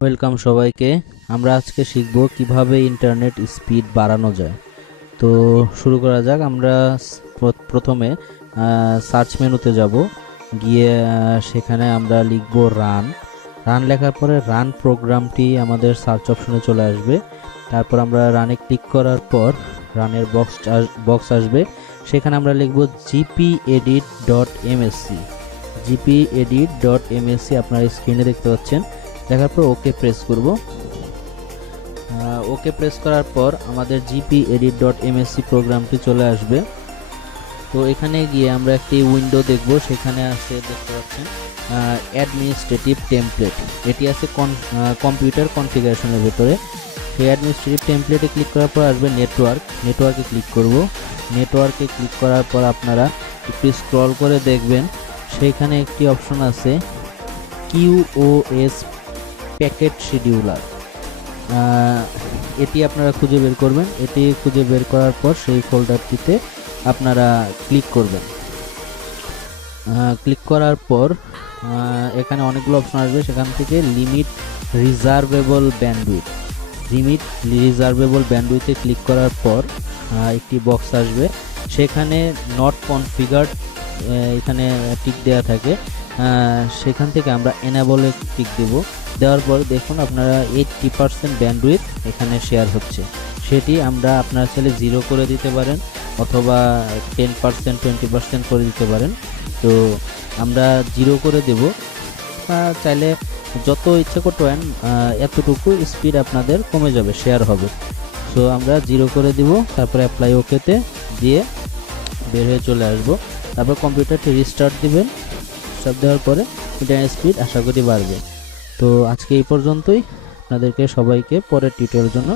Welcome সবাইকে। আমরা আজকে শিখব কিভাবে ইন্টারনেট স্পিড বাড়ানো যায়। তো শুরু করা যাক। আমরা প্রথমে সার্চ মেনুতে যাব, গিয়ে সেখানে আমরা লিখব রান। লেখার পরে রান প্রোগ্রামটি আমাদের সার্চ অপশনে চলে আসবে। তারপর আমরা রানে ক্লিক করার পর রানের বক্স আসবে, সেখানে আমরা লিখব gpedit.msc। gpedit.msc আপনারা স্ক্রিনে দেখতে পাচ্ছেন। দেখার পর ওকে প্রেস করব। ওকে প্রেস করার পর আমাদের gpedit.msc প্রোগ্রামটি চলে আসবে। তো এখানে গিয়ে আমরা একটি উইন্ডো দেখব, সেখানে আছে দেখতে পাচ্ছেন অ্যাডমিনিস্ট্রেটিভ টেমপ্লেট। এটি আছে কম্পিউটার কনফিগারেশনের ভেতরে। সেই অ্যাডমিনিস্ট্রেটিভ টেমপ্লেটে ক্লিক করার পর আসবে নেটওয়ার্কে ক্লিক করব। নেটওয়ার্কে ক্লিক করার পর আপনারা একটু স্ক্রল করে দেখবেন, সেখানে একটি অপশন আছে QoS প্যাকেট শিডিউলার। এটি আপনারা খুঁজে বের করবেন। এটি খুঁজে বের করার পর সেই ফোল্ডারটিতে আপনারা ক্লিক করবেন। ক্লিক করার পর এখানে অনেকগুলো অপশন আসবে, সেখান থেকে লিমিট রিজার্ভেবল ব্যান্ডউইথে ক্লিক করার পর একটি বক্স আসবে, সেখানে নট কনফিগার্ড এখানে টিক দেওয়া থাকে। সেখান থেকে আমরা এনেবলে টিক দেব। দেওয়ার পর দেখুন আপনারা 80% ব্যান্ডউইথ এখানে শেয়ার হচ্ছে। সেটি আমরা আপনার চাইলে 0 করে দিতে পারেন অথবা 10% 20% করে দিতে পারেন। তো আমরা 0 করে দেব, চাইলে যত ইচ্ছে করতে পারেন, এতটুকু স্পিড আপনাদের কমে যাবে, শেয়ার হবে। তো আমরা 0 করে দিব, তারপরে অ্যাপ্লাই ওকেতে দিয়ে বের হয়ে চলে আসব। তারপর কম্পিউটারটি রিস্টার্ট দিবেন। সব দেওয়ার পরে ইন্টারনেট স্পিড আশা করি বাড়বে। তো আজকে এই পর্যন্তই। আপনাদেরকে সবাইকে পরের টিউটোরিয়ালের জন্য